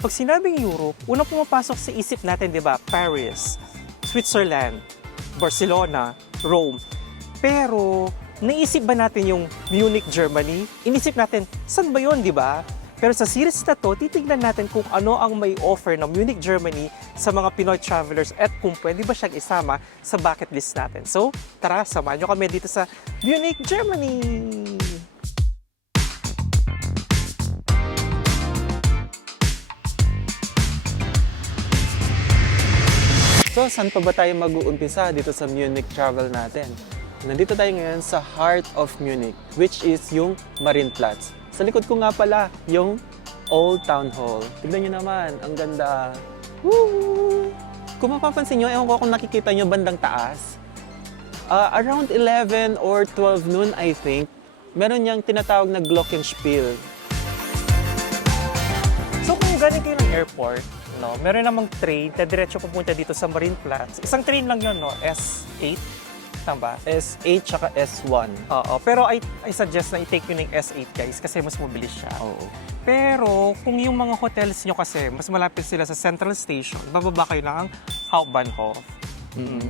Pag sinabing Europe, unang pumapasok sa isip natin, di ba, Paris, Switzerland, Barcelona, Rome. Pero, naisip ba natin yung Munich, Germany? Inisip natin, saan ba yun, di ba? Pero sa series na to, titignan natin kung ano ang may offer ng Munich, Germany sa mga Pinoy travelers at kung pwede ba siyang isama sa bucket list natin. So, tara, samahan nyo kami dito sa Munich, Germany! So, saan pa ba tayo mag-uumpisa dito sa Munich travel natin? Nandito tayo ngayon sa heart of Munich, which is yung Marienplatz. Sa likod ko nga pala, yung Old Town Hall. Tignan nyo naman, ang ganda. Woo! Kung mapapansin nyo, ewan ko kung nakikita nyo bandang taas. Around 11 or 12 noon, I think, meron niyang tinatawag na Glockenspiel. So kung galing kayo ng airport, no, meron namang train na diretso pupunta dito sa Marienplatz. Isang train lang yun, no? S8, tama ba? S8 tsaka S1. Oo, pero I suggest na i-take nyo ng S8 guys kasi mas mabilis siya. Oo. Pero kung yung mga hotels nyo kasi, mas malapit sila sa Central Station, bababa kayo ng Hauptbahnhof.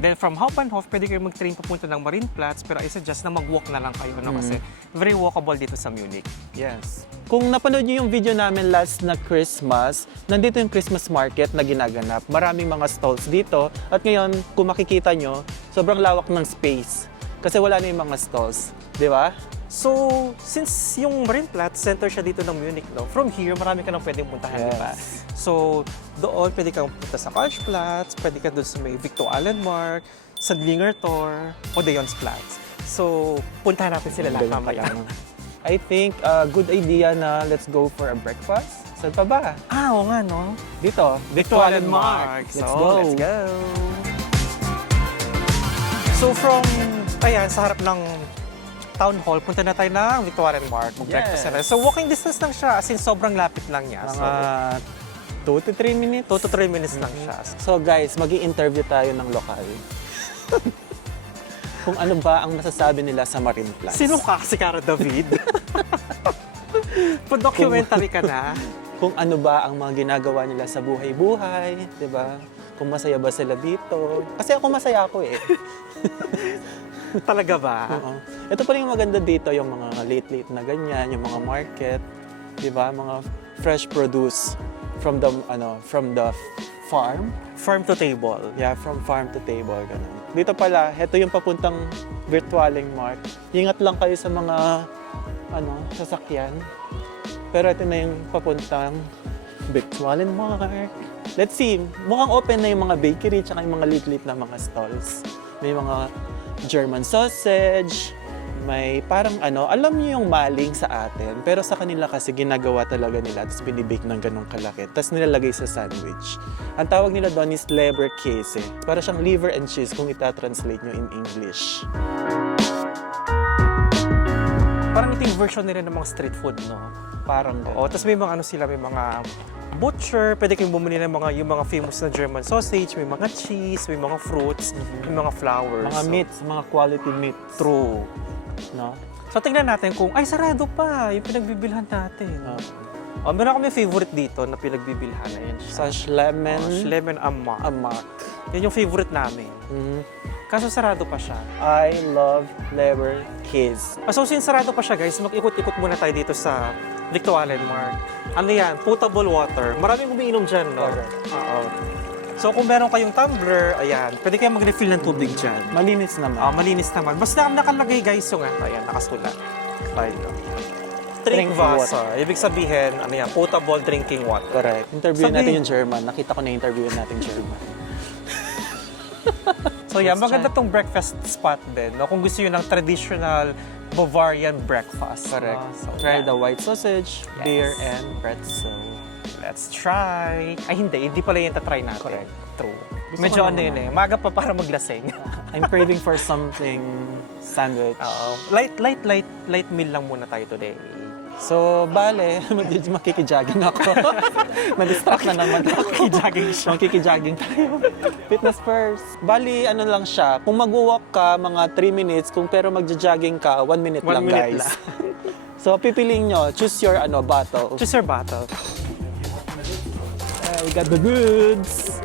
Then from Hauptbahnhof, pwede kayo mag-train papunta ng Marienplatz, pero I suggest na mag-walk na lang kayo, no? Kasi very walkable dito sa Munich. Yes. Kung napanood niyo yung video namin last na Christmas, nandito yung Christmas market na ginaganap. Maraming mga stalls dito. At ngayon, kung makikita nyo, sobrang lawak ng space. Kasi wala na yung mga stalls. Di ba? So, since yung Marienplatz, center siya dito ng Munich, no? From here, marami ka nang pwedeng puntahan, di ba? Yes. So, doon pwede kang punta sa Karlsplatz, pwede ka doon sa may Viktualienmarkt, sa Sandlinger Tor, Odeonsplatz. So, puntahan natin sila lahat mamaya. I think a good idea na let's go for a breakfast. Saan pa ba? Oo nga, no? Dito, Viktualienmarkt. Let's So, go. let's go. So, from, ayan, sa harap ng Town Hall, punta na tayo ng Viktualienmarkt. Mag-breakfast na. So, walking distance lang siya, as in sobrang lapit lang niya. Mga 2 to 3 minutes. 2 to 3 minutes lang siya. So guys, mag-i-interview tayo ng lokal. Kung ano ba ang masasabi nila sa Marienplatz. Sino ka? Si Cara David? Pa-documentary ka na? Kung ano ba ang mga ginagawa nila sa buhay-buhay, di ba? Kung masaya ba sila dito. Kasi ako masaya ako eh. Talaga ba? Oo. Ito pa rin yung maganda dito, yung mga late-late na ganyan, yung mga market, di ba? Mga fresh produce from the farm. Farm to table. Yeah, from farm to table, ganun. Dito pala, ito yung papuntang Virtualienmarkt. Ingat lang kayo sa mga sasakyan. Pero ito na yung papuntang Virtualienmarkt. Let's see, mukhang open na yung mga bakery tsaka yung mga lit-lit na mga stalls. May mga German sausage, may parang alam niyo yung maling sa atin, pero sa kanila kasi ginagawa talaga nila, tapos binibake ng ganong kalaki, tapos nilalagay sa sandwich. Ang tawag nila doon is Leberkäse. Para siyang liver and cheese kung ita-translate nyo in English. Parang ito yung version nila ng mga street food, no? Parang Oo, tapos may mga may mga butcher, pwede kayong bumili ng yung mga famous na German sausage, may mga cheese, may mga fruits, may mga flowers. Mga meats, mga quality meat. True. No? So, tingnan natin kung, sarado pa, yung pinagbibilhan natin. Meron kami favorite dito na pinagbibilhan. Ayan siya. Sa Schlemmen. Schlemmen am Markt. Yan yung favorite namin. Kaso sarado pa siya. I love Leberkäse. So, since sarado pa siya, guys, mag-ikot-ikot muna tayo dito sa Viktualienmarkt. Ano yan? Potable water. Maraming umiinom dyan, no? Correct. Oo. So, kung meron kayong tumbler, ayan, pwede kayong mag-refill ng tubig dyan. Malinis naman. Malinis naman. Basta nakalagay, guys, yung ayan, nakasulat. Drink Drink water. Ibig sabihin, potable drinking water. Correct. Interviewin natin yung German. Nakita ko na interviewin natin German. So yeah, Let's maganda try. tong breakfast spot din, no? Kung gusto yun ng traditional Bavarian breakfast. Correct. So, Try yeah. the white sausage, Yes. beer, and pretzel. Let's try. Ay, hindi pala yung tatry natin. Correct. True. Gusto Medyo ko naman. maga pa para maglasing. I'm craving for something sandwich. Light meal lang muna tayo today. So, bale, makikijogging ako. Na-distract na naman ako. Makikijogging siya. Makikijogging tayo. Fitness first. Bali, lang siya. Kung mag-walk ka, mga 3 minutes. Pero magja-jogging ka, 1 minute 1 lang, minute guys. lang. So, pipiliin nyo. Choose your bottle. Choose your bottle. we got the goods!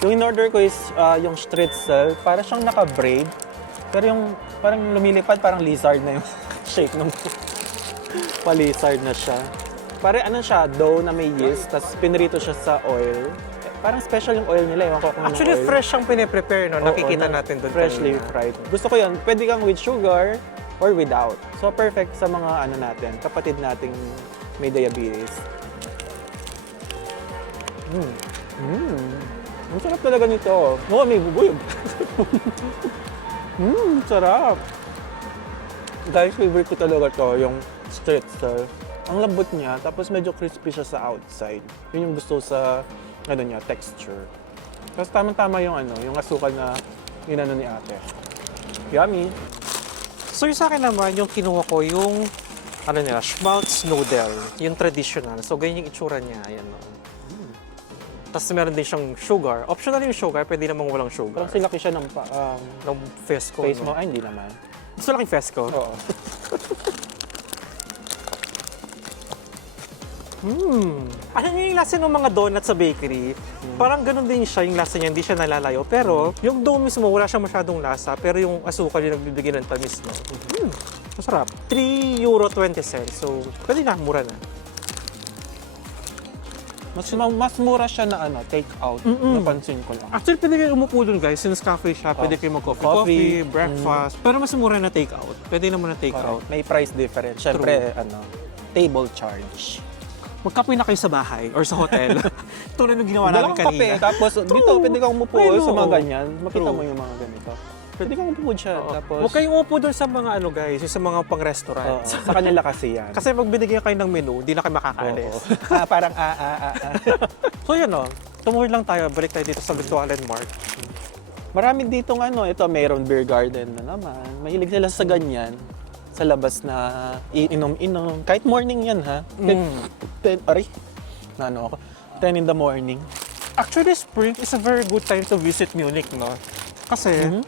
Yung in-order ko is yung Stritzel. Para siyang naka-braid. Pero yung parang lumilipad, parang lizard na yung shape ng pa-lizard na siya. Parang ano siya, dough na may yeast, tapos pinrito siya sa oil. Parang special yung oil nila, ewan ko kung anong Actually, oil. fresh ang pine-prepare, no? Oo, Nakikita no, natin doon freshly kanina. fried. Gusto ko yun. Pwede kang with sugar or without. So, perfect sa mga ano natin, kapatid nating may diabetes. Ang sarap talaga nito. Oo, may bubuyog. Sarap. Guys, favorite ko talaga to, yung Stritzel. Ang lambot niya, tapos medyo crispy siya sa outside. Yun yung gusto sa, ano niya, texture. Tapos tamang-tama yung ano, yung asukal na inano ni ate. Yummy! So yung sa akin naman, yung kinuha ko, yung ano nila, schmaltz noodle, yung traditional. So ganyan yung itsura niya, ayan no. Tapos meron din siyang sugar. Optional yung sugar, pwede namang walang sugar. Parang silaki siya ng Ng Fesco. face mo. No? Ay, hindi naman. Gusto laking Fesco? Oo. Ano yung lasa ng mga donut sa bakery? Parang ganun din siya, yung lasa niya, hindi siya nalalayo. Pero yung dough mismo, wala siya masyadong lasa. Pero yung asukal yung nagbibigay ng tamis, no? Masarap. €3.20. So, pwede na, mura na. Mas mura siya na ano, take out. Napansin ko lang. Actually, pwede kayo umupo dun, guys. Since cafe siya, pwede kayo mag-coffee, breakfast. Pero mas mura na take out. Pwede naman na take out. May price difference. Siyempre, ano, table charge. Magkape na kayo sa bahay or sa hotel. Tulad ng ginawa Dala namin kang kape, kanina. tapos dito, pwede kang umupo Ay, sa mga no. ganyan. Makita True. mo yung mga ganito. Pwede kang umupo dyan. Tapos, Huwag kayong umupo dun sa mga ano guys, yung sa mga pang-restaurant. sa kanila kasi yan. Kasi pag binigyan kayo ng menu, hindi na kayo makakaalis. Parang So yun o, tumuhid lang tayo, balik tayo dito sa Victualan Mart. Marami ditong ano, ito mayroon beer garden na naman. Mahilig sila sa ganyan. Sa labas na inom-inom. Kahit morning yan ha. 10 ako. 10 in the morning. Actually, spring is a very good time to visit Munich, no? Kasi,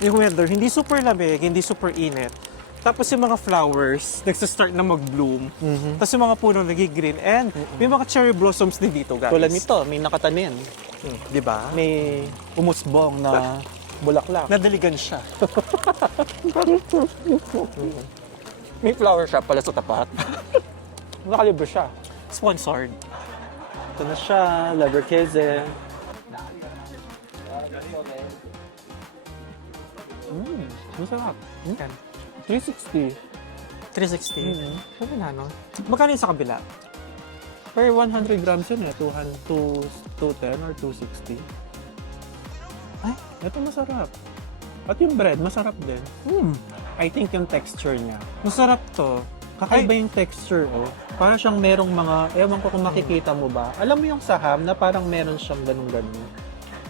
yung weather, hindi super lamig, hindi super init. Tapos yung mga flowers, nagsa-start na mag-bloom. Tapos yung mga puno nag-green. And may mga cherry blossoms din dito, guys. Tulad nito, may nakatanim. Di ba? May umusbong na bulaklak. Nadaligan siya. May flower shop pala sa tapat. Nakalibre siya. Sponsored. Ito na siya, Leverkusen. Masarap. Yan. 360. 360. Sabi na, no? Magkano yung sa kabila? Per 100 grams yun eh. 210 or 260. Ay, ito masarap. At yung bread, masarap din. I think yung texture niya. Masarap to. Kakaiba yung texture, oh. Parang siyang merong mga, ewan ko kung makikita mo ba. Alam mo yung saham na parang meron siyang ganun-ganun.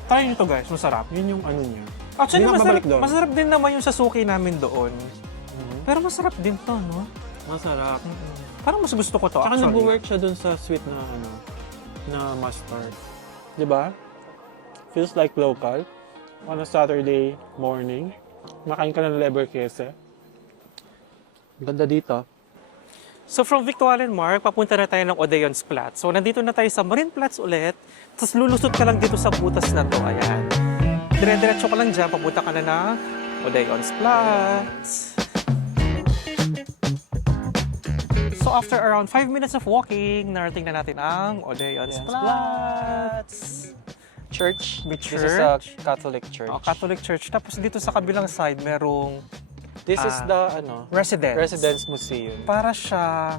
Try nyo to, guys. Masarap. Yun yung ano niya. Actually, Hindi ka masarap, mabalik doon. masarap din naman yung sa suki namin doon. Pero masarap din to, no? Masarap. Parang mas gusto ko to, Tsaka actually. nag-work siya dun sa sweet na ano, na mustard. Di ba? Feels like local. On a Saturday morning, makain ka ng Leberkäse. Ganda dito. So from Victualan Mart, papunta na tayo ng Odeon's Platz. So nandito na tayo sa Marienplatz ulit. Tapos lulusot ka lang dito sa butas na to. Ayan. Dire-diretso ka lang dyan, papunta ka na ng Odeon's Platz. So after around 5 minutes of walking, narating na natin ang Odeon's Platz. Church. May This is a Catholic church. Catholic Church. Tapos dito sa kabilang side, merong This is the residence. Museum. Para siyang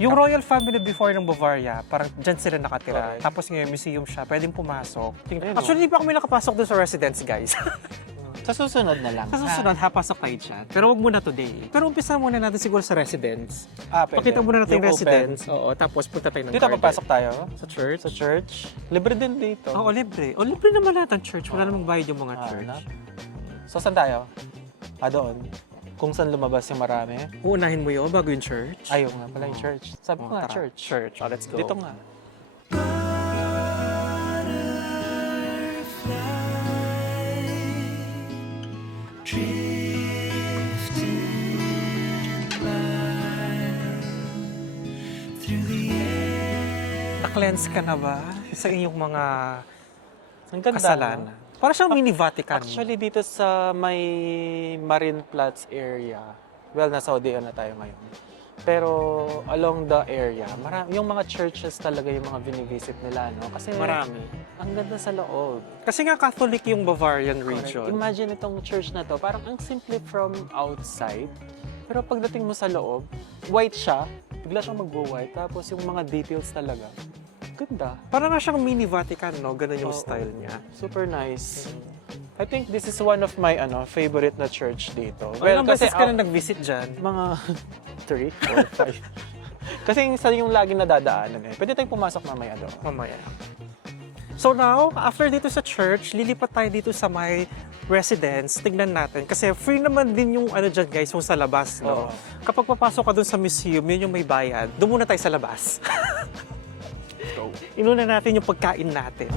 yung royal family before ng Bavaria, parang dyan sila nakatira. Correct. Tapos ngayon, museum siya, pwedeng pumasok. Ayun, Actually, hindi pa kami nakapasok doon sa residence, guys. Sa susunod na lang. Sa susunod, pasok tayo dyan. Pero wag muna today. Pero umpisa muna natin siguro sa residence. Pwede. Pakita muna natin yung Yung residence. Oo, tapos punta tayo ng Dito garden. papasok tayo? Sa church. Sa church? Libre din dito. Oo, libre. O, libre naman lahat ang church. Wala namang bayad yung mga church. So, saan tayo? Doon. Kung saan lumabas yung marami. Uunahin mo yun bago yung church. Ayaw nga pala yung church. Sabi ko nga, Tara. church. Church. Oh, let's go. Dito nga. na-cleanse ka na ba sa inyong mga Ang ganda, kasalanan? no? Para siyang mini Vatican. Actually, dito sa may Marienplatz area, well, nasa Odeon na tayo ngayon. Pero along the area, yung mga churches talaga yung mga binivisit nila, no? Kasi Marami. ang ganda sa loob. Kasi nga Catholic yung Bavarian region. Imagine itong church na to, parang ang simple from outside. Pero pagdating mo sa loob, white siya, bigla siyang mag-white. Tapos yung mga details talaga, ganda. Para nga siyang mini Vatican, no? Ganun yung Oo. style niya. Super nice. I think this is one of my favorite na church dito. Ilang beses ka na nag-visit dyan? Mga 3, 4, 5. Kasi isa yung laging nadadaanan eh. Pwede tayong pumasok mamaya doon. Mamaya. So now, after dito sa church, lilipat tayo dito sa may residence. Tignan natin. Kasi free naman din yung ano dyan guys, yung sa labas, no? Oo. Kapag papasok ka dun sa museum, yun yung may bayad. Doon muna tayo sa labas. Inuna natin yung pagkain natin.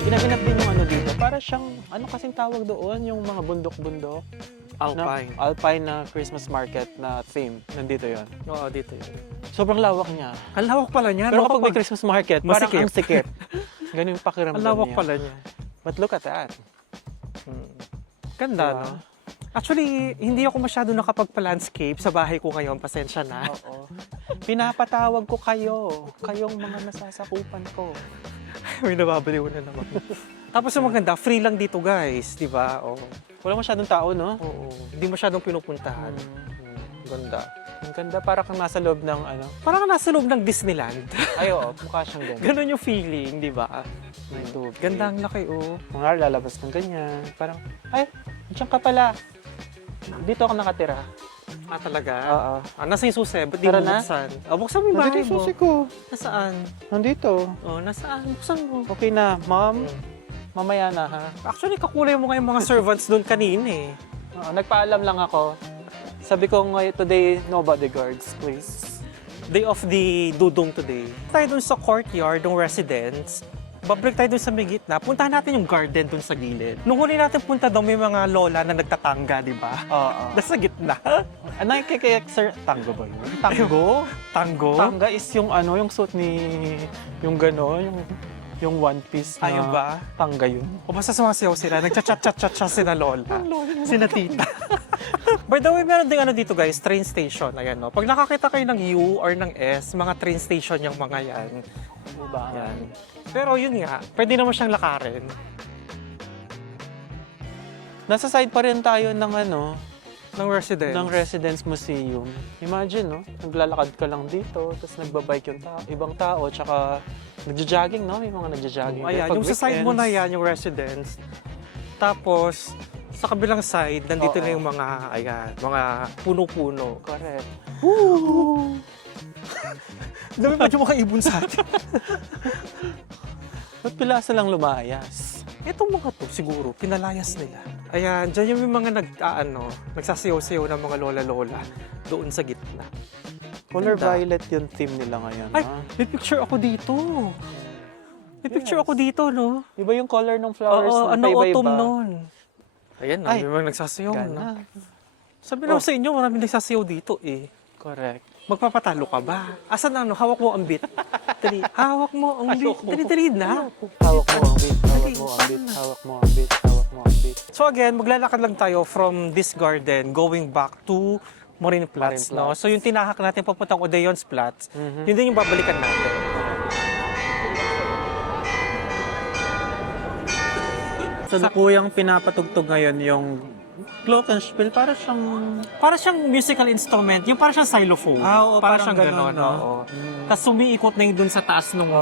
Ginabinap din yung ano dito. Para siyang, ano kasing tawag doon? Yung mga bundok-bundok. Alpine. Alpine na Christmas market na theme. Nandito yon. Oo, dito yun. Sobrang lawak niya. Ang lawak pala niya. Pero no? kapag may Christmas market, parang Masikip. ang sikip. Ganun yung pakiramdam Ang lawak niya. pala niya. But look at that. Ganda, Diba? no? Actually, hindi ako masyado nakapagpa-landscape sa bahay ko ngayon. Pasensya na. Oo. Pinapatawag ko kayo. Kayong mga nasasakupan ko. May nababaliw na naman. Tapos yung maganda, free lang dito guys. Di ba? Oo. Wala masyadong tao, no? Oo. Hindi masyadong pinupuntahan. Ganda. Ang ganda, para kang nasa loob ng ano. Parang nasa loob ng Disneyland. Ay, oo, mukha siyang ganun. Ganun yung feeling, di ba? May tubig. Ganda ang laki, oh. Mga lalabas ng ganyan. Parang, ay, diyan ka pala. Dito ako nakatira. Ah, talaga? Oo. Ah, nasa yung susi. Ba't di Tara mo na? buksan? Ah, buksan mo yung bahay Nandito yung mo. susi ko. Nasaan? Nandito. Oh, nasaan? Buksan mo. Okay na, ma'am. Mamaya na, ha? Actually, kakulay mo nga yung mga servants doon kanina eh. Oo, nagpaalam lang ako. Sabi ko ngayon, today, no bodyguards, please. Day of the dudong today. Tayo dun sa courtyard ng residence. Babalik tayo dun sa may gitna. Puntahan natin yung garden dun sa gilid. Nung huli natin punta doon, may mga lola na nagtatangga, di ba? Oo. Nasa gitna. Ano yung kay sir? Tango ba yun? Tango? Tango? Tanga is yung ano, yung suit ni, yung gano, yung one piece na. Ayun ba? Tanga yun. O basta sumasayaw sila, nagchat-chat-chat sila lola. Sina tita. By the way, meron din ano dito guys, train station. Ayan, no? Pag nakakita kayo ng U or ng S, mga train station yung mga yan. Diba? Yan. Pero yun nga, pwede naman siyang lakarin. Nasa side pa rin tayo ng ano, Ng residence. ng Residence Museum. Imagine, no? Naglalakad ka lang dito, tapos nagbabike yung ibang tao, tsaka nagja-jogging, no? May mga nagja-jogging. Ayan, Pag yung sa side mo na weekends. yan, yung residence. Tapos, sa kabilang side, nandito Oo. na yung mga, ayan, mga puno-puno. Correct. Dami pa yung mga ibon sa atin. Ba't pilasa lang lumayas? Itong mga to, siguro, pinalayas nila. Ayan, dyan yung mga nagsasayaw-sayaw ng mga lola-lola doon sa gitna. Color Ganda. violet yung theme nila ngayon, Ay, ha? may picture ako dito. May picture Yes. ako dito, no? Iba yung color ng flowers Oo, na ano, paiba-iba. autumn noon. Ayan, Ay, may mga nagsasayaw na. Gana. Sabi naman sa inyo, maraming nagsasayaw dito eh. Correct. Magpapatalo ka ba? Asan ang hawak mo ang beat? Dali, hawak mo ang beat. Ayoko. Dali na. Hawak mo ang beat, hawak mo ang beat, hawak mo ang beat, hawak mo ang beat. So again, maglalakad lang tayo from this garden going back to Marienplatz, Marienplatz. no? So yung tinahak natin papuntang Odeonsplatz, Mhm. yun din yung babalikan natin. Sa lukuyang pinapatugtog ngayon yung glockenspiel, para siyang... Para siyang musical instrument, yung para siyang xylophone. Oo, para parang siyang ganon, ganon, no? oo. Tapos sumiikot na yung dun sa taas nung,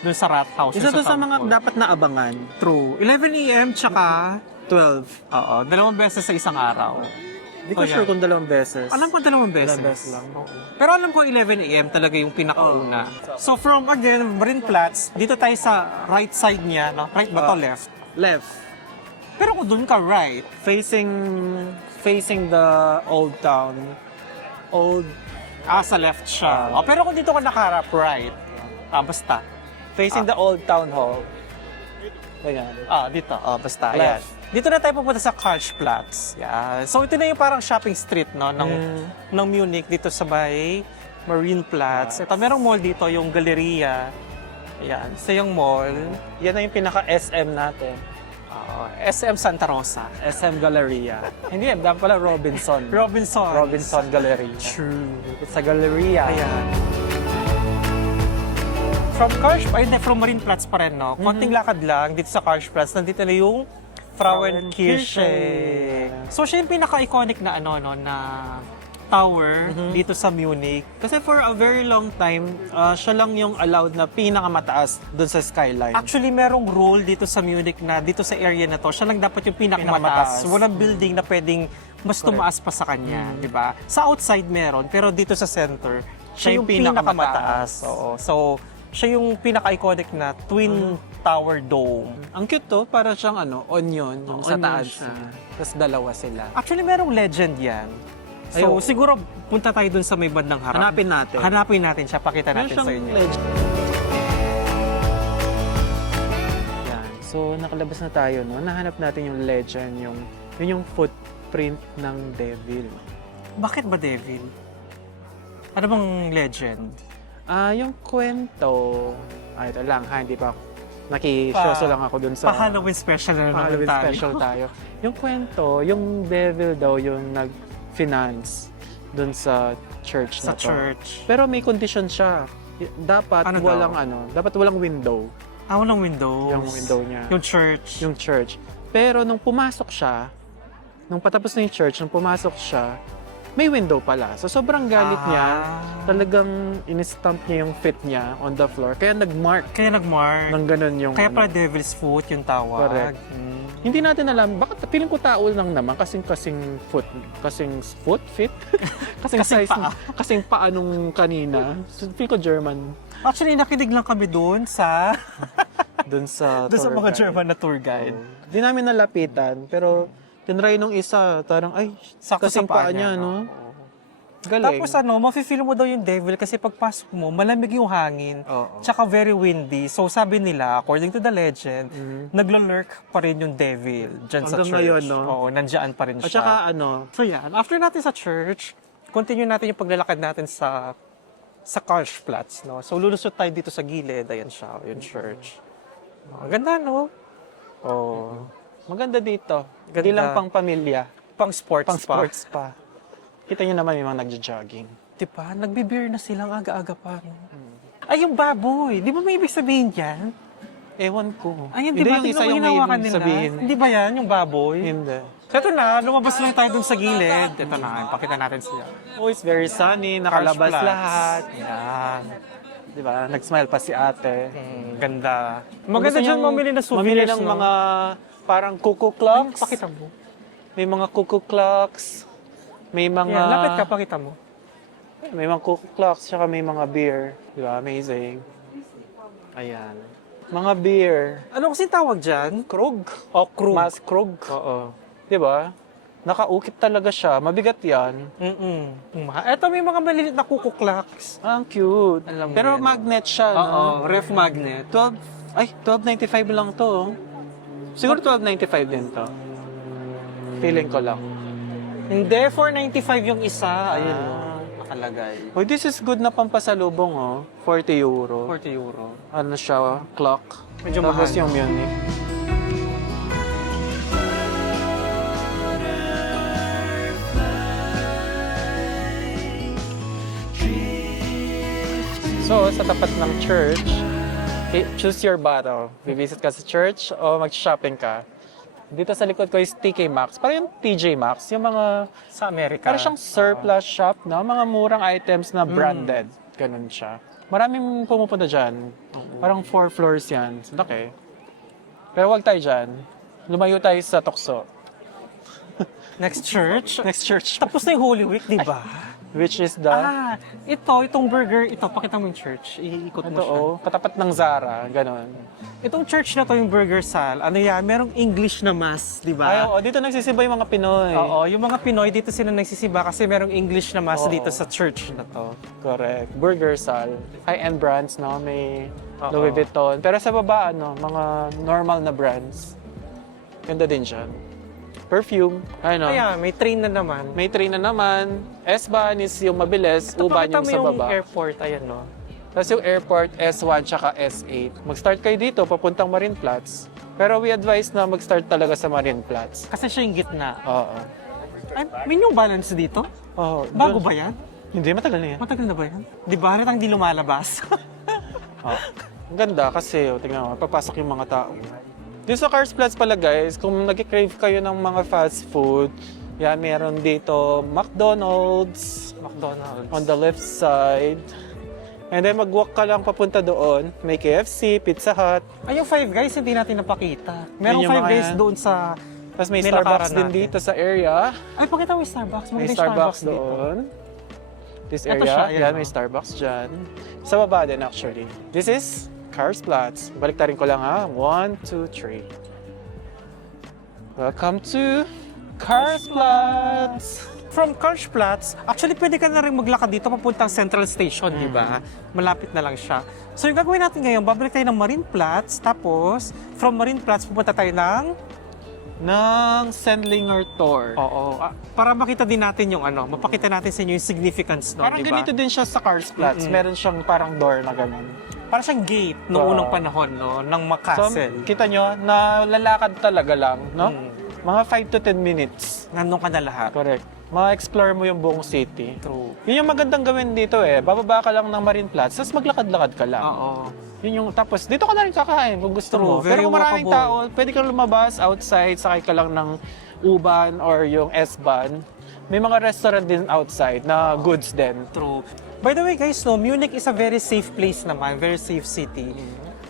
dun sa rathouse. Isa dun to sa mga temple. dapat naabangan. True. 11 a.m. tsaka 12. Oo, 2 beses sa isang araw. Hindi ko Oh, sure yeah. kung 2 beses. Alam ko 2 beses. 2 beses lang. Oo. Pero alam ko 11 a.m. talaga yung pinakauna. So from again, Marienplatz, dito tayo sa right side niya, no? Right ba to left? Left. Pero kung doon ka right, Facing the old town. Old... sa left siya. Pero kung dito ka nakaharap, right. Basta. Facing the old town hall. Ayan. Dito. Basta. Ayan. Left. Dito na tayo pupunta sa Karlsplatz. Yeah. So ito na yung parang shopping street no ng Munich dito sa may Marienplatz. Ito, merong mall dito, yung Galleria. Ayan, sa yung mall. Yan na yung pinaka-SM natin. SM Santa Rosa. SM Galleria. Hindi, dapat pala Robinson. Robinson Galleria. True. It's a Galleria. Ayan. From Marienplatz pa rin, no? Konting lakad lang dito sa Karlsplatz. Nandito na yung Frauenkirche. So, siya yung pinaka-iconic na na tower dito sa Munich. Kasi for a very long time, siya lang yung allowed na pinakamataas doon sa skyline. Actually, merong rule dito sa Munich na dito sa area na to, siya lang dapat yung pinakamataas. Pinakamataas. Walang building na pwedeng mas tumaas pa sa kanya, di ba? Sa outside meron, pero dito sa center, siya yung pinakamataas. Oo. So, siya yung pinaka-iconic na Twin Tower Dome. Ang cute to, para siyang onion, yung sa Onion taas. siya. Tapos dalawa sila. Actually, merong legend yan. So, Ayun. siguro punta tayo dun sa may bandang harap. Hanapin natin siya, pakita natin sa inyo. legend. Yan. So, nakalabas na tayo, no? Nahanap natin yung legend, yun yung footprint ng devil. Bakit ba devil? Ano bang legend? Yung kwento, ito lang ha, hindi pa nakisyoso lang ako dun sa Pa-Halloween special na naman Halloween tayo. special tayo. Yung kwento, yung devil daw yung nag-finance dun sa church Sa na to. church. Pero may condition siya. Dapat Ano walang daw? dapat walang window Walang windows. yung window niya. Yung church. Yung church. Pero nung pumasok siya, nung patapos na yung church, nung pumasok siya, may window pala. So sobrang galit niya. Talagang in-stamp niya yung feet niya on the floor. Kaya nag-mark Kaya nag-mark. ng ganun yung Kaya pala devil's foot yung tawag. Correct. Mm. Hindi natin alam, bakit feeling ko tao lang naman, kasing feet? kasing Kasing size, paa. kasing paa nung kanina. So, feeling ko German. Actually, nakinig lang kami doon sa Doon sa doon sa tour mga guide. German na tour guide. Di namin nalapitan, pero tinry nung isa, parang ay, Sakto kasing sa paa paa niya, no? Oo. Galing. Tapos mafe-feel mo daw yung devil kasi pagpasok mo, malamig yung hangin. Oo. Tsaka very windy. So sabi nila, according to the legend, Mhm. naglo-lurk pa rin yung devil dyan sa Hanggang church. ngayon, no? Oo, nandyan pa rin At siya. saka So yan, after natin sa church, continue natin yung paglalakad natin sa Karlsplatz, no? So lulusot tayo dito sa gilid, ayan siya, yung church. Ganda, no? Oh, maganda dito. Ganda. Hindi lang pang pamilya, pang sports pang sports pa. Kita nyo naman may mga nagja-jogging. Diba? Nagbe-beer na silang aga-aga pa. No? Ay, yung baboy. Di ba may ibig sabihin yan? Ewan ko. Ayun, Hindi di ba? yung isa Tingnan mo, yung may hinawakan ibig nila. sabihin. Hindi ba yan, yung baboy? Hindi. So, ito na, lumabas lang tayo dun sa gilid. Ito na, pakita natin siya. Oh, it's very sunny. Nakalabas Karlsplatz. lahat. Yan. Di ba? Nag-smile pa si ate. Ganda. Kung Maganda gusto dyan niyong mamili na Mamili souvenirs, ng no? mga parang cuckoo clocks. Pakita mo. May mga cuckoo clocks. May mga... Yan, lapit ka, pakita mo. May mga cuckoo clocks, tsaka may mga beer. Di ba? Amazing. Ayan. Mga beer. Ano kasi tawag dyan? Krug. O, krug. Mas krug. Oo. Di ba? Nakaukit talaga siya. Mabigat yan. Ito may mga maliliit na kuko clocks. Ang cute. Alam mo Pero yan. magnet siya, Oo, no? ref magnet. 12.95 lang to. Siguro 12.95 din to. Feeling ko lang. Hindi, 495 yung isa. Ayun, no? Nakalagay. Oh, this is good na pampasalubong, oh. 40 euro. 40 euro. Ano siya, clock. Medyo Tapos mahal. yung Munich. So, sa tapat ng church, choose your battle. Vivisit ka sa church o mag-shopping ka. Dito sa likod ko is TK Maxx. Parang yung TJ Maxx, yung mga Sa Amerika. parang siyang surplus shop, no? Mga murang items na branded. Ganun siya. Maraming pumupunta dyan. Parang 4 floors yan. Laki. Pero wag tayo dyan. Lumayo tayo sa Tukso. Next church. Next church. Tapos na yung Holy Week, di ba? Which is the... Itong burger, ito, pakita mo yung church. Iikot mo ito, siya. oh, katapat ng Zara. Ganon. Itong church na to, yung Burger Sal, ano yan, merong English na mass, di Ay, ba? oo, dito nagsisiba yung mga Pinoy. Oo, yung mga Pinoy dito sila nagsisiba kasi merong English na mass Oo. dito sa church na to. Correct. Burger Sal. High-end brands, no? May Oo. Louis Vuitton. Pero sa baba, ano, mga normal na brands. Ganda din dyan. perfume. Ano? Kaya, may train na naman. May train na naman. S-Bahn is yung mabilis, U-Bahn Pakita yung mo sa yung baba. airport, ayan no. Tapos yung airport, S1 tsaka S8. Mag-start kayo dito, papuntang Marienplatz. Pero we advise na mag-start talaga sa Marienplatz. Kasi siya yung gitna. Oo. Ay, may new balance dito? Oh, Bago ba yan? Hindi, matagal na yan. Matagal na ba yan? Di ba? Halatang hindi lumalabas. Oh. Ang ganda kasi, tingnan mo, papasok yung mga tao. Dito sa Karlsplatz pala guys, kung nag-crave kayo ng mga fast food, yan, meron dito McDonald's McDonald's. on the left side. And then mag-walk ka lang papunta doon. May KFC, Pizza Hut. Ay, yung Five Guys, hindi natin napakita. Merong yung Five mga Guys yan. doon sa... Tapos may Nilakaran Starbucks din natin. dito sa area. Ay, pakita mo yung Starbucks. May Maganda yung Starbucks dito. doon. This Ito area, siya, ayan, yan, oh. may Starbucks dyan. Sa baba din actually. This is Karlsplatz. Baliktarin ko lang ha. 1, 2, 3. Welcome to Karlsplatz. From Karlsplatz, actually pwede ka na rin maglakad dito papuntang Central Station, di ba? Malapit na lang siya. So yung gagawin natin ngayon, babalik tayo ng Marienplatz, tapos from Marienplatz pupunta tayo ng... Ng Sendlinger Tor. Oo, para makita din natin yung ano, mapakita natin sa inyo yung significance nun, Parang di ba? ganito din siya sa Karlsplatz. Mm-mm. Meron siyang parang door na ganun. Parang siyang gate noong Oo. unang panahon, no? Ng So, Castle. kita nyo, na lalakad talaga lang, no? Mm. Mga 5 to 10 minutes. Nandun ka na lahat. Correct. Ma-explore mo yung buong city. True. Yun yung magandang gawin dito eh. Bababa ka lang ng Marienplatz, tapos maglakad-lakad ka lang. Oo. Yun yung, tapos dito ka na rin kakain kung gusto True, mo. very Pero kung maraming walkable. tao, pwede kang lumabas outside, sakay ka lang ng U-Bahn or yung S-Bahn. May mga restaurant din outside na goods din. True. By the way guys, no, Munich is a very safe place naman, very safe city.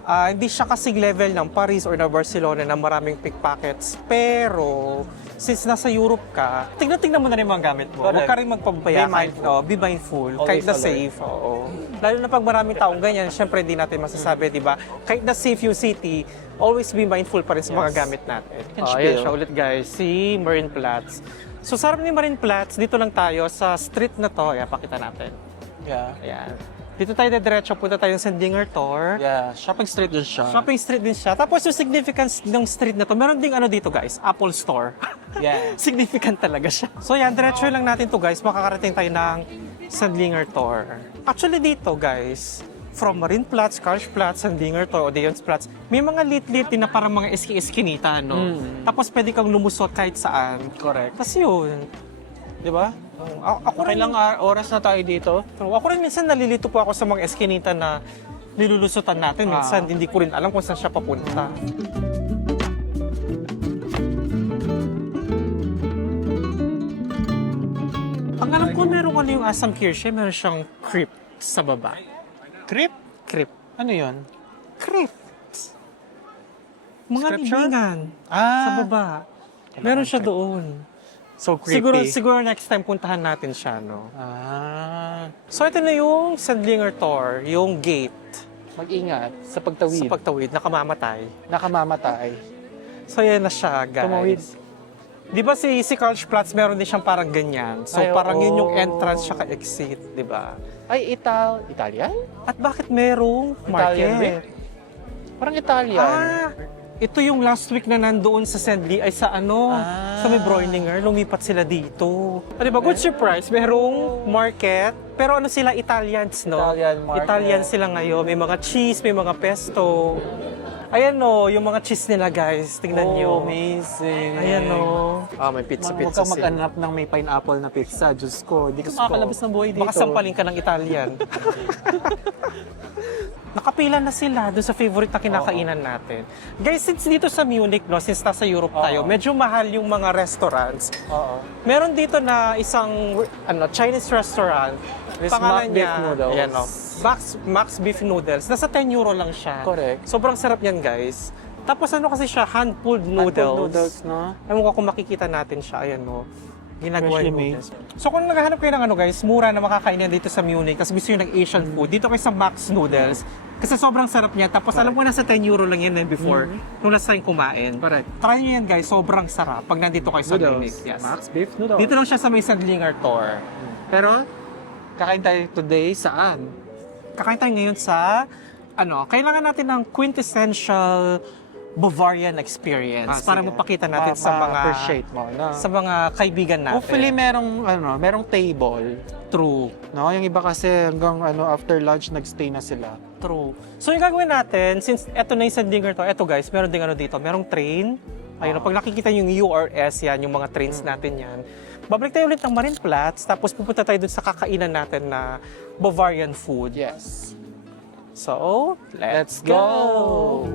Hindi siya kasing level ng Paris or na Barcelona na maraming pickpockets. Pero, since nasa Europe ka, tingnan mo na rin mga gamit mo. Huwag Correct. ka rin magpabaya. Be mindful. Be mindful. Always Kahit na alert. safe. Oo. Lalo na pag maraming taong ganyan, syempre hindi natin masasabi, di ba? Kahit na safe yung city, always be mindful pa rin sa mga Yes. gamit natin. And Ayan spill. siya ulit guys, si Marienplatz. So, sarap ni Marienplatz, dito lang tayo sa street na to. Ayan, pakita natin. Yeah. Ayan. Dito tayo diretso, punta tayo sa Sendinger Tor. Yeah. Shopping street din siya. Shopping street din siya. Tapos yung significance ng street na to, meron ding ano dito guys, Apple Store. Yeah. Significant talaga siya. So yan, diretso lang natin to guys, makakarating tayo ng Sendlinger Tor. Actually dito guys, from Marienplatz, Karlsplatz, Sendlinger Tor, Odeonsplatz, may mga lit-lit din na parang mga eski-eskinita, no? Tapos pwede kang lumusot kahit saan. Correct. Kasi yun, Di ba? ako Okay rin lang oras na tayo dito. True. Ako rin minsan nalilito po ako sa mga eskinita na nilulusutan natin. Minsan hindi ko rin alam kung saan siya papunta. Ang alam ko meron ano yung Asam Kirche, meron siyang crypt sa baba. Trip? Crypt. Ano yun? Crypt. Mga Scripture? libingan sa baba. Meron siya doon. So creepy. Siguro next time puntahan natin siya, no? So, So ito na yung Sendlinger Tor, yung gate mag-ingat sa pagtawid. sa pagtawid, nakamamatay. Nakamamatay. So yan na siya, guys. Tumawid. Di ba si Karlsplatz meron din siyang parang ganyan? So Ay, parang yun oo. yung entrance siya exit, di ba? Ay, Italian? At bakit merong Italian din? market? Parang Italian. Ito yung last week na nandoon sa Sendli, ay sa ano, Ah. sa may Bräuninger, lumipat sila dito. Di ba, good surprise, merong market, pero ano sila, Italians, no? Italian market. Italian sila ngayon, may mga cheese, may mga pesto. Ayan no, yung mga cheese nila guys, tingnan nyo. Amazing. Ayan no. May Huwag pizza kang sila. mag-anap ng may pineapple na pizza. Diyos ko, di ka makakalabas ng buhay dito. Baka sampalin ka ng Italian. Nakapila na sila doon sa favorite na kinakainan natin. Guys, since dito sa Munich, no, since nasa Europe tayo, medyo mahal yung mga restaurants. Oo. Meron dito na isang Chinese restaurant. This Pangalan Mac Beef niya, Noodles. ayan, no, Max Beef Noodles. Nasa 10 euro lang siya. Correct. Sobrang sarap yan, guys. Tapos ano kasi siya, hand-pulled noodles. Hand-pulled noodles, no? Ewan ko kung makikita natin siya, ayan, no. Ginagawa Freshly yung made. noodles. So kung naghahanap kayo ng guys, mura na makakain yan dito sa Munich, kasi gusto nyo ng Asian food, dito kayo sa Max Noodles. Kasi sobrang sarap niya. Tapos alam ko nasa 10 euro lang yan before, nung last time kumain. Correct. Try nyo yan guys, sobrang sarap pag nandito kayo sa Munich. Noodles. Yes. Max Beef Noodles. Dito lang siya sa may Sendlinger Tor. Pero, kakain tayo today saan? Kakain tayo ngayon sa, kailangan natin ng quintessential Bavarian experience para sige. mapakita natin sa mga appreciate mo na. sa mga kaibigan natin. Hopefully merong table. True. No, yung iba kasi hanggang after lunch nagstay na sila. True. So yung gagawin natin, since eto na yung Sandinger to, eto guys, meron ding dito, merong train. Ayun, pag nakikita yung URS, yan, yung mga trains natin yan. Babalik tayo ulit ng Marienplatz, tapos pupunta tayo dun sa kakainan natin na Bavarian food. Yes. So, let's go!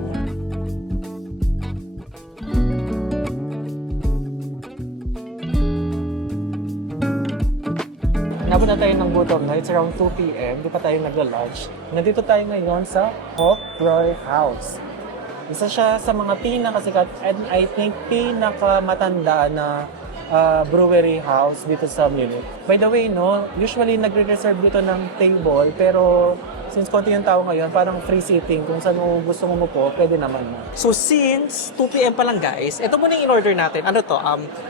Nabot na tayo ng gutom na. It's around 2 p.m. Di pa tayo nagla-lunch. Nandito tayo ngayon sa Hofbräu House. Isa siya sa mga pinakasikat and I think pinakamatanda na brewery house dito sa Munich. By the way, no, usually nagre-reserve dito ng table pero since konti yung tao ngayon, parang free seating. Kung saan mo gusto mo mupo, pwede naman mo. So since 2 p.m. pa lang guys, ito muna yung in-order natin. Ano to?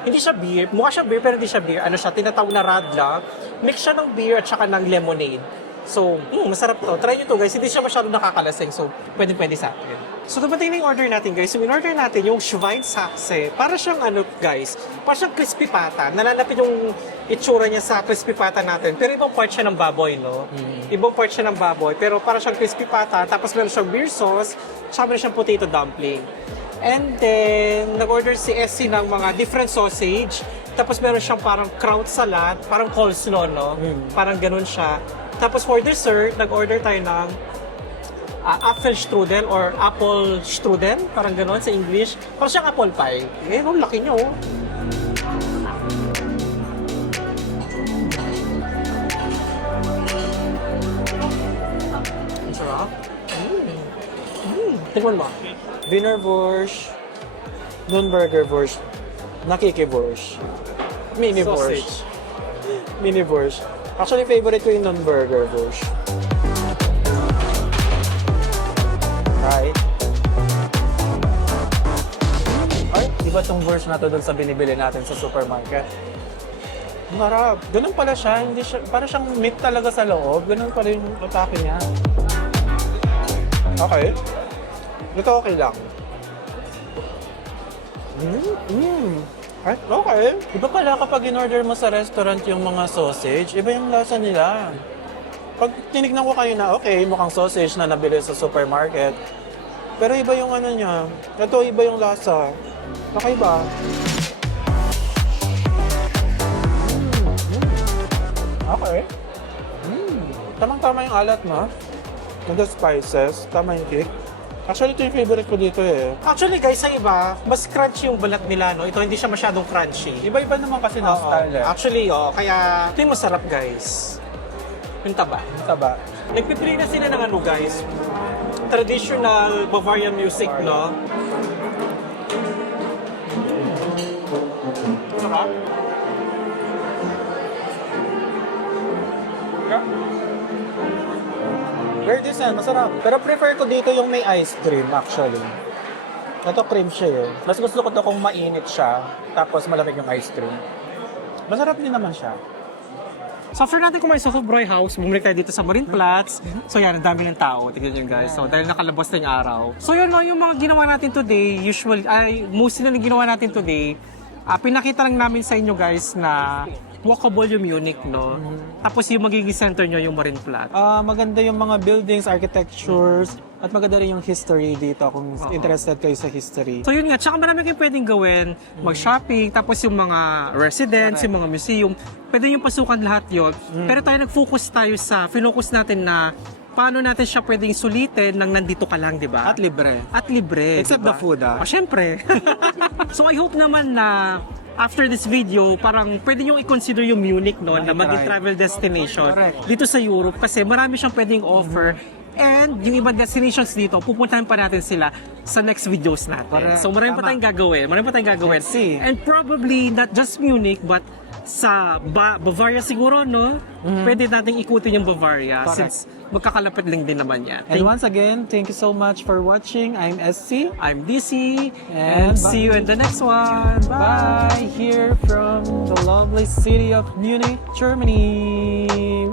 Hindi siya beer. Mukha siya beer pero hindi siya beer. Ano siya? Tinatawag na radler. Mix siya ng beer at saka ng lemonade. So, masarap to. Try nyo to guys. Hindi siya masyadong nakakalasing. So, pwede sa atin. So, dumating na yung order natin guys. So, in-order natin yung Schweinshaxe. Para siyang guys, para siyang crispy pata. Nalalapit yung itsura niya sa crispy pata natin. Pero ibang part siya ng baboy, no? Ibang part siya ng baboy. Pero para siyang crispy pata. Tapos meron siyang beer sauce. Tsaka meron siyang potato dumpling. And then, nag-order si SC ng mga different sausage. Tapos meron siyang parang kraut salad. Parang coleslaw, no? Parang ganun siya. Tapos for dessert, nag-order tayo ng Apfelstrudel or apple strudel, parang gano'n sa English. Parang siyang apple pie. Ang laki niyo. Ang sarap. Tingnan mo. Wiener Wurst, Nürnberger Wurst, Nakiki-Wurst, Mini Sausage. Wurst, Mini Wurst. Actually, favorite ko yung Nürnberger Wurst. Right? Ay, iba tong Wurst na to doon sa binibili natin sa supermarket. Marap. Ganun pala siya. Hindi siya, para siyang meat talaga sa loob. Ganun pala yung atake niya. Okay. Ito okay lang. Ay, okay. Iba pala kapag in-order mo sa restaurant yung mga sausage, iba yung lasa nila. Pag tinignan ko kayo na, okay, mukhang sausage na nabili sa supermarket. Pero iba yung ano niya. Ito, iba yung lasa. Nakaiba. Okay. Tamang-tama yung alat mo. And the spices. Tama yung kick. Actually, ito yung favorite ko dito eh. Actually guys, sa iba, mas crunchy yung balat nila, no? Ito hindi siya masyadong crunchy. Iba-iba naman kasi ng style eh. Actually, kaya ito yung masarap guys. Yung taba. Taba. Nagpipili na sila ng guys, traditional Bavarian music, no? Sarap. Very decent, masarap. Pero prefer ko dito yung may ice cream actually. Ito cream siya eh. Mas gusto ko to kung mainit siya, tapos malamig yung ice cream. Masarap din naman siya. So after natin kumain sa Hofbräu House, bumalik tayo dito sa Marienplatz. So yan, ang dami ng tao. Tignan nyo guys. So dahil nakalabas na yung araw. So yun, no, yung mga ginawa natin today, mostly na ginawa natin today, pinakita lang namin sa inyo guys na walkable yung Munich, no? Tapos yung magiging center nyo yung Marienplatz. Maganda yung mga buildings, architectures, at maganda rin yung history dito kung interested kayo sa history. So yun nga, tsaka marami kayong pwedeng gawin, mag-shopping, tapos yung mga residents, yung mga museum, pwede yung pasukan lahat yun. Pero tayo nag-focus tayo sa, finocus natin na paano natin siya pwedeng sulitin nang nandito ka lang, di ba? At libre. At libre. Except diba? the food, Syempre. So I hope naman na after this video, parang pwede nyo i-consider yung Munich, no, na maging travel destination dito sa Europe kasi marami siyang pwedeng offer. And yung ibang destinations dito, pupuntahan pa natin sila sa next videos natin. So marami pa tayong gagawin. Let's see. And probably not just Munich, but sa Bavaria siguro, no? Pwede nating ikutin yung Bavaria since magkakalapit lang din naman yan. And once again, thank you so much for watching. I'm SC. I'm DC. And see you in the next one. Bye! Here from the lovely city of Munich, Germany.